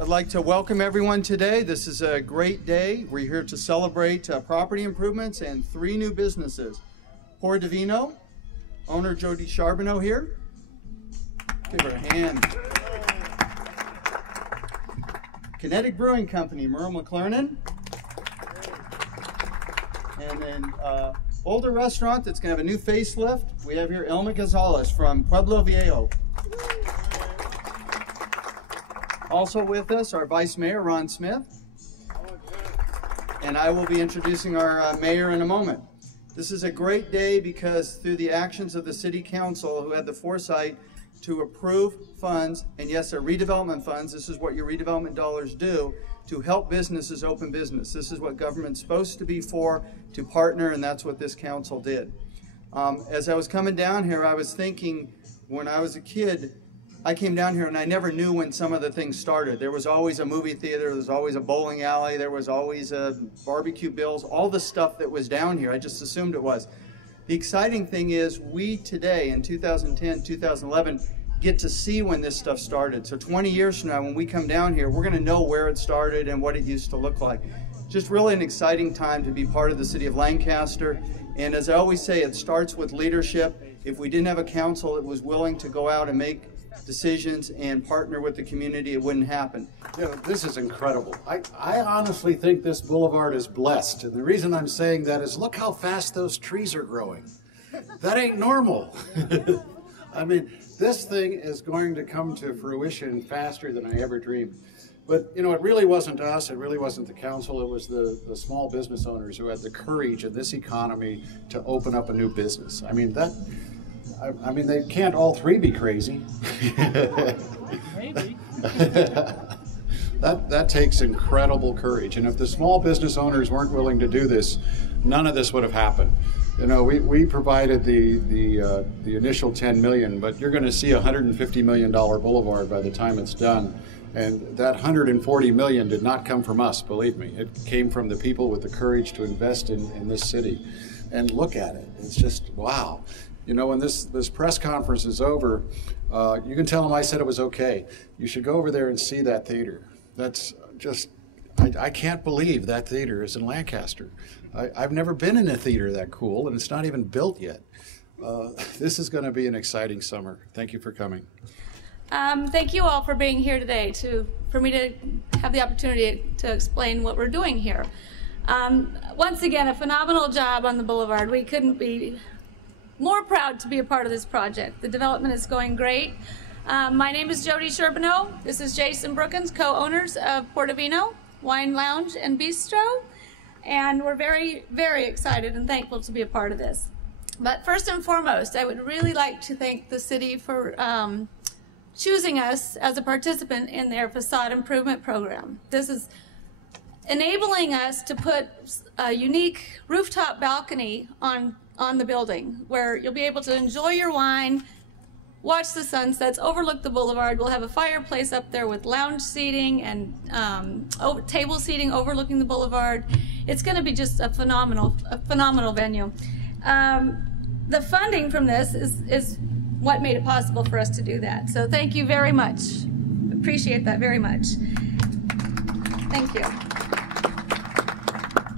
I'd like to welcome everyone today. This is a great day. We're here to celebrate property improvements and 3 new businesses. Blvd, owner Jody Charbonneau here. Give her a hand. Kinetic Brewing Company, Merle McClernand. And then older restaurant that's going to have a new facelift. We have here Elma Gonzalez from Pueblo Viejo. Also with us, our Vice Mayor, Ron Smith. And I will be introducing our mayor in a moment. This is a great day because through the actions of the City Council, who had the foresight to approve funds, and yes, they're redevelopment funds, this is what your redevelopment dollars do, to help businesses open business. This is what government's supposed to be for, to partner, and that's what this council did. As I was coming down here, I was thinking, when I was a kid, I came down here and I never knew when some of the things started. There was always a movie theater, there was always a bowling alley, there was always a barbecue bills, all the stuff that was down here, I just assumed it was. The exciting thing is we today, in 2010, 2011, get to see when this stuff started. So 20 years from now, when we come down here, we're gonna know where it started and what it used to look like. Just really an exciting time to be part of the city of Lancaster. And as I always say, it starts with leadership. If we didn't have a council that was willing to go out and make decisions and partner with the community, it wouldn't happen. You know, this is incredible. I honestly think this boulevard is blessed. And the reason I'm saying that is look how fast those trees are growing. That ain't normal. I mean, this thing is going to come to fruition faster than I ever dreamed. But, you know, it really wasn't us, it really wasn't the council, it was the small business owners who had the courage in this economy to open up a new business. I mean, I mean, they can't all 3 be crazy. Maybe. That takes incredible courage. And if the small business owners weren't willing to do this, none of this would have happened. You know, we provided the initial $10 million, but you're going to see a $150 million boulevard by the time it's done. And that $140 million did not come from us, believe me. It came from the people with the courage to invest in this city. And look at it. It's just, wow. You know, when this press conference is over, you can tell them I said it was okay. You should go over there and see that theater. That's just, I can't believe that theater is in Lancaster. I've never been in a theater that cool, and it's not even built yet. This is going to be an exciting summer. Thank you for coming. Thank you all for being here today, for me to have the opportunity to explain what we're doing here. Once again, a phenomenal job on the boulevard. We couldn't be more proud to be a part of this project. The development is going great. My name is Jody Charbonneau. This is Jason Brookins, co-owners of Blvd Wine Lounge and Bistro. And we're very, very excited and thankful to be a part of this. But first and foremost, I would really like to thank the city for choosing us as a participant in their facade improvement program. This is enabling us to put a unique rooftop balcony on the building where you'll be able to enjoy your wine, watch the sunsets, overlook the boulevard. We'll have a fireplace up there with lounge seating and table seating overlooking the boulevard. It's going to be just a phenomenal venue. The funding from this is what made it possible for us to do that. So thank you very much. Appreciate that very much. Thank you.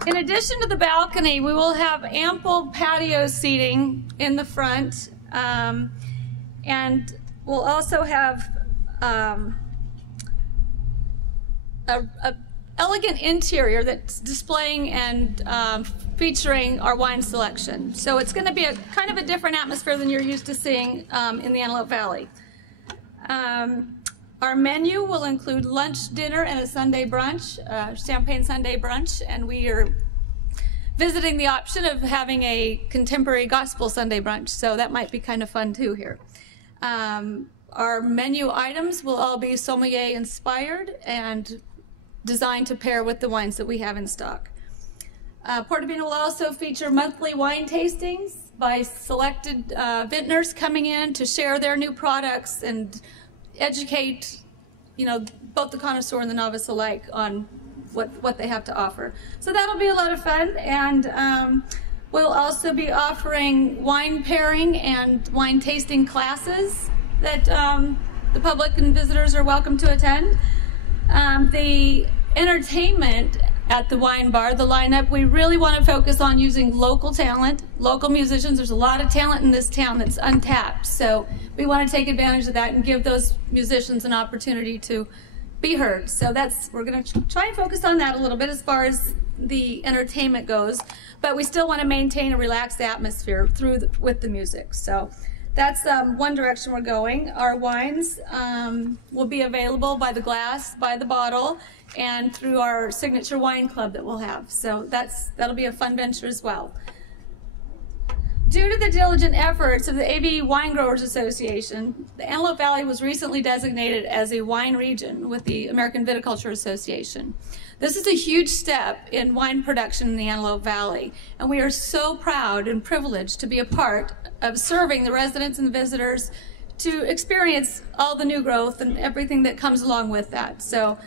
In addition to the balcony, we will have ample patio seating in the front, and we'll also have a elegant interior that's displaying and featuring our wine selection. So it's going to be a kind of a different atmosphere than you're used to seeing in the Antelope Valley. Our menu will include lunch, dinner, and a Sunday brunch, champagne Sunday brunch, and we are visiting the option of having a contemporary gospel Sunday brunch, so that might be kind of fun too here. Our menu items will all be sommelier inspired and designed to pair with the wines that we have in stock. Blvd will also feature monthly wine tastings by selected vintners coming in to share their new products and educate, you know, both the connoisseur and the novice alike on what they have to offer. So that'll be a lot of fun, and we'll also be offering wine pairing and wine tasting classes that the public and visitors are welcome to attend. The entertainment at the wine bar, the lineup, we really want to focus on using local talent, local musicians. There's a lot of talent in this town that's untapped, so we want to take advantage of that and give those musicians an opportunity to be heard. So we're going to try and focus on that a little bit as far as the entertainment goes, but we still want to maintain a relaxed atmosphere with the music. So that's one direction we're going. Our wines will be available by the glass, by the bottle, and through our signature wine club that we'll have. So that'll be a fun venture as well. Due to the diligent efforts of the AV Wine Growers Association, the Antelope Valley was recently designated as a wine region with the American Viticulture Association. This is a huge step in wine production in the Antelope Valley, and we are so proud and privileged to be a part of serving the residents and the visitors to experience all the new growth and everything that comes along with that. So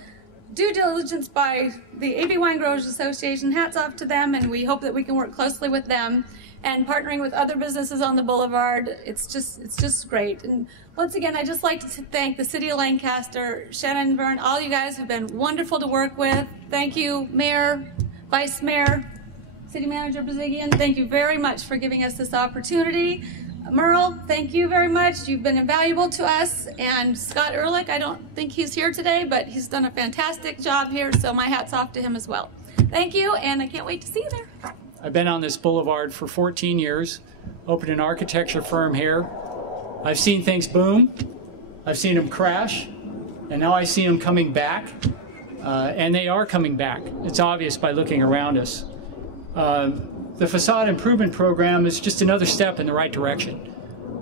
due diligence by the AV Wine Growers Association, hats off to them, and we hope that we can work closely with them and partnering with other businesses on the boulevard. It's just great. And once again, I'd just like to thank the City of Lancaster, Shannon and Vern. All you guys have been wonderful to work with. Thank you, Mayor, Vice Mayor, City Manager Bazigian. Thank you very much for giving us this opportunity. Merle, thank you very much. You've been invaluable to us. And Scott Ehrlich, I don't think he's here today, but he's done a fantastic job here, so my hat's off to him as well. Thank you, and I can't wait to see you there. I've been on this boulevard for 14 years, opened an architecture firm here. I've seen things boom, I've seen them crash, and now I see them coming back, and they are coming back. It's obvious by looking around us. The facade improvement program is just another step in the right direction.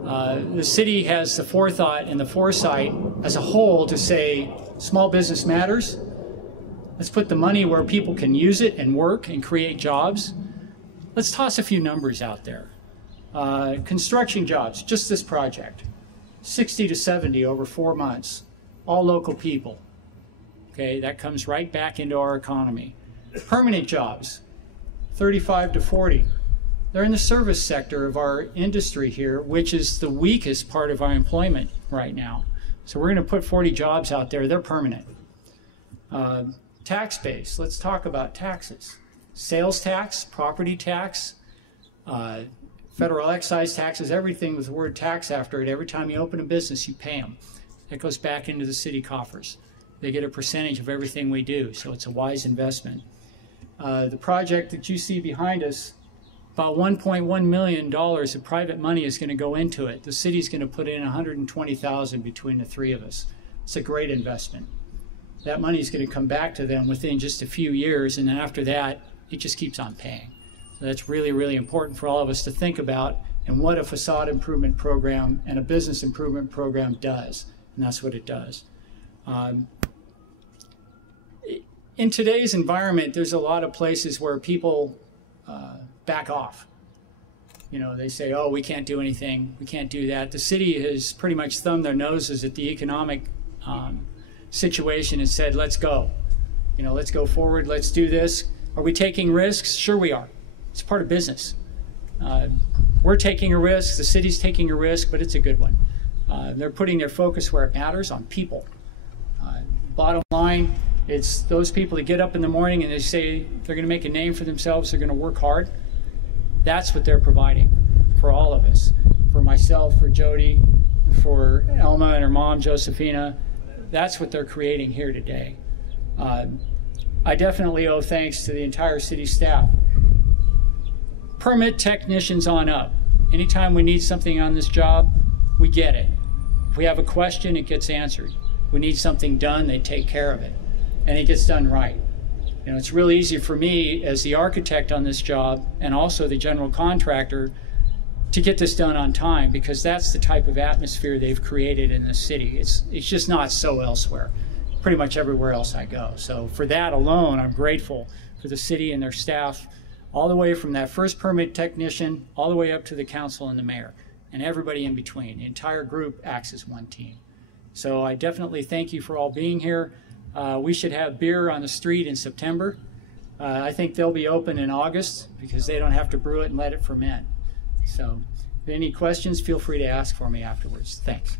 The city has the forethought and the foresight as a whole to say, small business matters. Let's put the money where people can use it and work and create jobs. Let's toss a few numbers out there. Construction jobs, just this project, 60 to 70 over 4 months, all local people. Okay, that comes right back into our economy. Permanent jobs, 35 to 40. They're in the service sector of our industry here, which is the weakest part of our employment right now. So we're going to put 40 jobs out there. They're permanent. Tax base, let's talk about taxes. Sales tax, property tax, federal excise taxes, everything with the word tax after it. Every time you open a business, you pay them. That goes back into the city coffers. They get a percentage of everything we do, so it's a wise investment. The project that you see behind us, about $1.1 million of private money is going to go into it. The city's going to put in $120,000 between the three of us. It's a great investment. That money is going to come back to them within just a few years, and then after that, it just keeps on paying. So that's really, really important for all of us to think about and what a facade improvement program and a business improvement program does, and that's what it does. In today's environment, there's a lot of places where people back off. You know, they say, oh, we can't do anything, we can't do that. The city has pretty much thumbed their noses at the economic situation and said, let's go. You know, let's go forward, let's do this. Are we taking risks? Sure we are. It's part of business. We're taking a risk, the city's taking a risk, but it's a good one. They're putting their focus where it matters, on people. Bottom line, it's those people that get up in the morning and they say they're going to make a name for themselves, they're going to work hard. That's what they're providing for all of us. For myself, for Jody, for Elma and her mom, Josephina. That's what they're creating here today. I definitely owe thanks to the entire city staff. Permit technicians on up. Anytime we need something on this job, we get it. If we have a question, it gets answered. We need something done, they take care of it. And it gets done right. You know, it's really easy for me as the architect on this job and also the general contractor to get this done on time, because that's the type of atmosphere they've created in the city. It's just not so elsewhere. Pretty much everywhere else I go. So for that alone, I'm grateful for the city and their staff, all the way from that first permit technician, all the way up to the council and the mayor, and everybody in between. The entire group acts as one team. So I definitely thank you for all being here. We should have beer on the street in September. I think they'll be open in August because they don't have to brew it and let it ferment. So if any questions, feel free to ask for me afterwards. Thanks.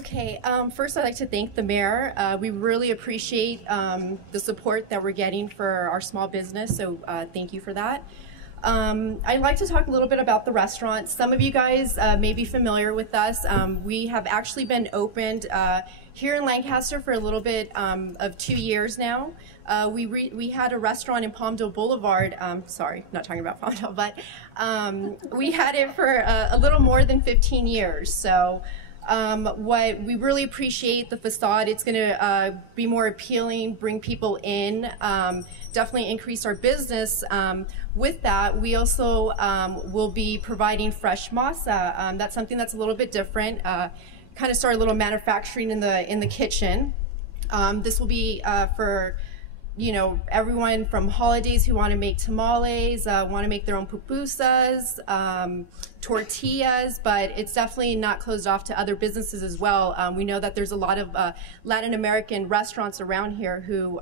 Okay, first I'd like to thank the mayor. We really appreciate the support that we're getting for our small business, so thank you for that. I'd like to talk a little bit about the restaurant. Some of you guys may be familiar with us. We have actually been opened here in Lancaster for a little bit of 2 years now. We had a restaurant in Palmdale Boulevard, sorry, not talking about Palmdale, but we had it for a little more than 15 years. So what we really appreciate the facade. It's going to be more appealing, bring people in, definitely increase our business. With that, we also will be providing fresh masa. That's something that's a little bit different. Kind of start a little manufacturing in the kitchen. This will be for everyone from holidays who want to make tamales, want to make their own pupusas, tortillas, but it's definitely not closed off to other businesses as well. We know that there's a lot of Latin American restaurants around here who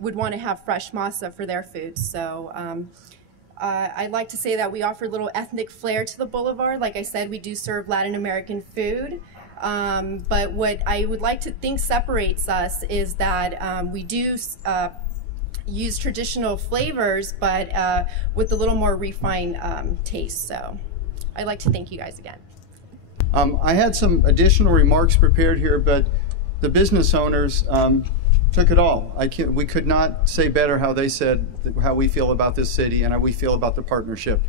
would want to have fresh masa for their food. So I'd like to say that we offer a little ethnic flair to the boulevard. Like I said, we do serve Latin American food. But what I would like to think separates us is that we do use traditional flavors, but with a little more refined taste. So I'd like to thank you guys again. I had some additional remarks prepared here, but the business owners took it all. We could not say better how they said how we feel about this city and how we feel about the partnership.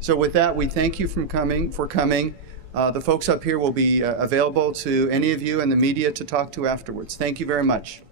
So with that, we thank you for coming. The folks up here will be available to any of you and the media to talk to afterwards. Thank you very much.